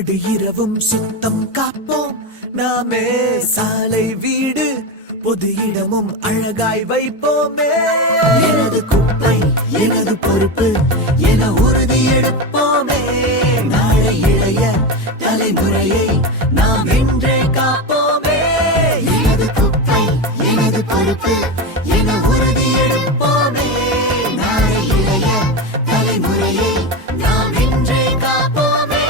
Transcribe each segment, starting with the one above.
நடு இரவும் சுத்தம் காப்போம் நாமே. சாலை வீடு பொது இடமும் அழகாய் வைப்போமே. எனது குப்பை எனது பொறுப்பு என உறுதி எடுப்போமே. நாளை இளைய தலைமுறையை நாம் இன்றே காப்போமே. எனது குப்பை எனது பொறுப்பு என உறுதி எடுப்போமே. நாளை இளைய தலைமுறையை நாம் இன்றே காப்போமே.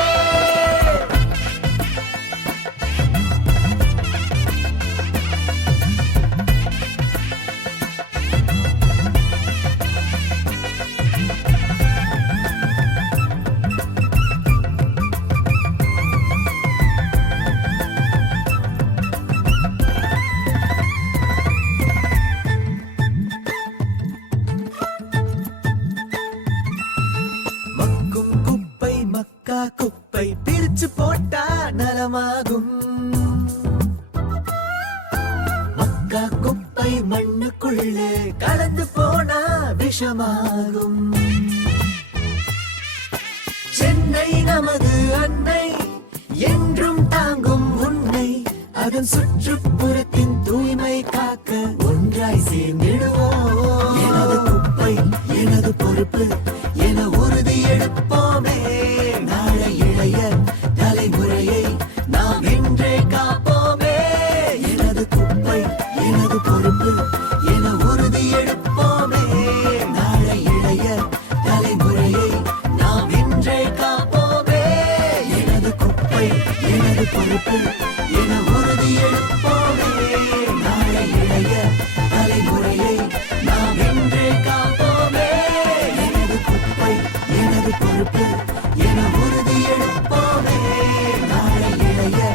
குப்பை பிரிச்சு போட்டா நலமாகும். மக்கா குப்பை மண்ணுக்குள்ளே கலந்து போனா விஷமாகும். சென்னை நமது அன்னை என்றும் தாங்கும் உன்னை. அதன் சுற்றுப்புறத்தின் தூய்மை காக்க ஒன்றாய் சேர்ந்திடுவோம். எனது குப்பை எனது பொறுப்பு என உறுதி எடுப்போமே. நாளை இளைய தலைமுறையை நாம் இன்றே காப்போமே. எனது குப்பை எனது பொறுப்பு என உறுதி எடுப்போமே. நாளை இளைய தலைமுறையை நாம் இன்றே காப்போமே. எனது குப்பை எனது பொறுப்பு என உறுதி எடுப்போமே. நாளை இளைய தலைமுறையை நாம் இன்றே காப்போமே. எனது குப்பை எனது பொறுப்பு